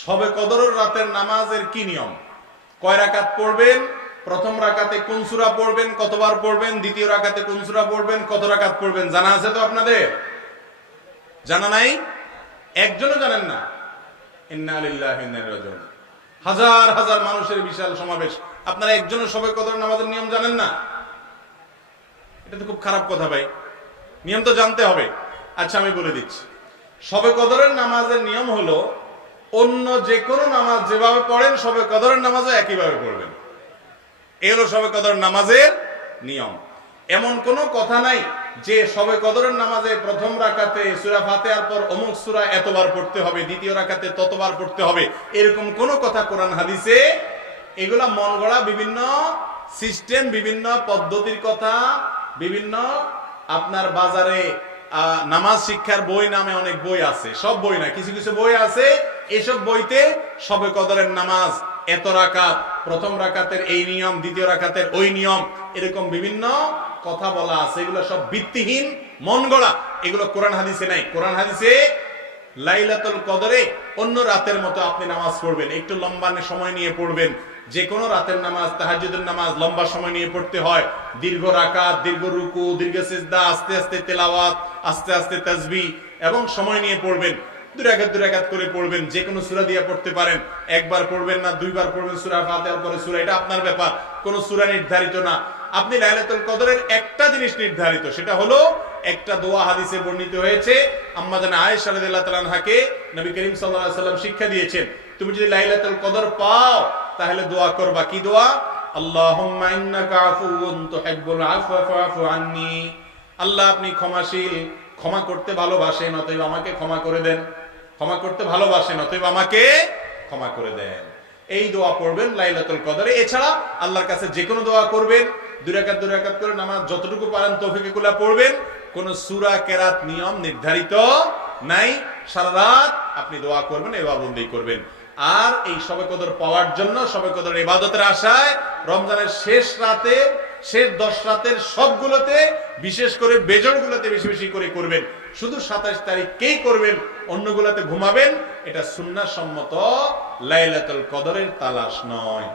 শবে কদরের রাতের নামাজের কি নিয়ম, কয় রাকাত পড়বেন, প্রথম রাকাতে কোন সূরা পড়বেন, কতবার পড়বেন, দ্বিতীয় রাকাতে কোন সূরা পড়বেন, কত রাকাত পড়বেন, জানা আছে তো আপনাদের? জানা নাই? একজনও জানেন না? ইন্না লিল্লাহি ওয়া ইন্না ইলাইহি রাজিউন। হাজার হাজার মানুষের বিশাল সমাবেশ, আপনারা একজনও শবে কদরের নামাজের নিয়ম জানেন না? এটা তো খুব খারাপ কথা ভাই, নিয়ম তো জানতে হবে। আচ্ছা আমি বলে দিচ্ছি, শবে কদরের নামাজের নিয়ম হলো অন্য যে কোনো নামাজ যেভাবে পড়েন শবে কদরের নামাজও একইভাবে পড়বেন। এই হলো শবে কদরের নামাজের নিয়ম। এমন কোনো কথা নাই যে শবে কদরের নামাজে প্রথম রাকাতে সূরা ফাতিহার পর অমুক সূরা এতবার পড়তে হবে, দ্বিতীয় রাকাতে ততবার পড়তে হবে, এরকম কোনো কথা কোরআন হাদিসে। এগুলা মন গড়া বিভিন্ন সিস্টেম, বিভিন্ন পদ্ধতির কথা, বিভিন্ন আপনার বাজারে নামাজ শিক্ষার বই নামে অনেক বই আছে, সব বই না, কিছু কিছু বই আছে, এসব বইতে শবে কদরের নামাজ এত রাকাত, প্রথম রাকাতের এই নিয়ম, দ্বিতীয় রাকাতের ওই নিয়ম, এরকম বিভিন্ন কথা বলা আছে। এগুলো সব ভিত্তিহীন, মন গড়া, এগুলো কোরআন হাদিসে নাই। কোরআন হাদিসে লাইলাতুল কদরে অন্য রাতের মতো আপনি নামাজ পড়বেন, একটু লম্বা সময় নিয়ে পড়বেন। যে কোনো রাতের নামাজ, তাহাজ্জুদের নামাজ লম্বা সময় নিয়ে পড়তে হয়, দীর্ঘ রাকাত, দীর্ঘ রুকু, দীর্ঘ সিজদা, আস্তে আস্তে তেলাওয়াত, আস্তে আস্তে তাসবিহ এবং সময় নিয়ে পড়বেন। দুই রাকাত করে পড়বেন, যে কোনো সূরা দিয়ে পড়তে পারেন, একবার পড়বেন না দুইবার পড়বেন সূরা ফাতিহার পরে সূরা, এটা আপনার ব্যাপার, কোনো সূরা নির্ধারিত না। আপনি লাইলাতুল কদরের একটা জিনিস নির্ধারিত, সেটা হলো একটা দোয়া হাদিসে বর্ণিত হয়েছে, আম্মা জান আয়েশা রাদিয়াল্লাহু তাআলা আনহাকে নবী করিম সাল্লাল্লাহু আলাইহি ওয়াসাল্লাম শিক্ষা দিয়েছেন, তুমি যদি লাইলাতুল কদর পাও তাহলে দোয়া করবা, কি দোয়া? আল্লাহুম্মা ইন্নাকা আফুউন তুহিব্বুল আফওয়া ফাআফু আন্নী। আল্লাহ আপনি ক্ষমাশীল, ক্ষমা করতে ভালোবাসেন, অতএব আমাকে ক্ষমা করে দেন। ক্ষমা করতে ভালোবাসেন, অতএব আমাকে ক্ষমা করে দেন। এই দোয়া পড়বেন লাইলাতুল কদরে। এছাড়া আল্লাহর কাছে যে কোনো দোয়া করবেন, দুই রাকাত করে নামাজ যতটুকু পারেন তৌফিকে কুলা পড়বেন। কোন সূরা কেরাত নিয়ম নির্ধারিত নাই, সারা রাত আপনি দোয়া করবেন, ইবাদত করবেন। আর এই শবে কদর পাওয়ার জন্য, শবে কদর ইবাদতের আশায় রমজানের শেষ রাতে, শেষ 10 রাতের সবগুলোতে, বিশেষ করে বেজরগুলোতে বেশি বেশি করে করবেন। শুধু 27 তারিখকেই করবেন, অন্যগুলোতে ঘুমাবেন। এটা সুন্নাহ সম্মত লাইলাতুল কদরের তালাশ নয়।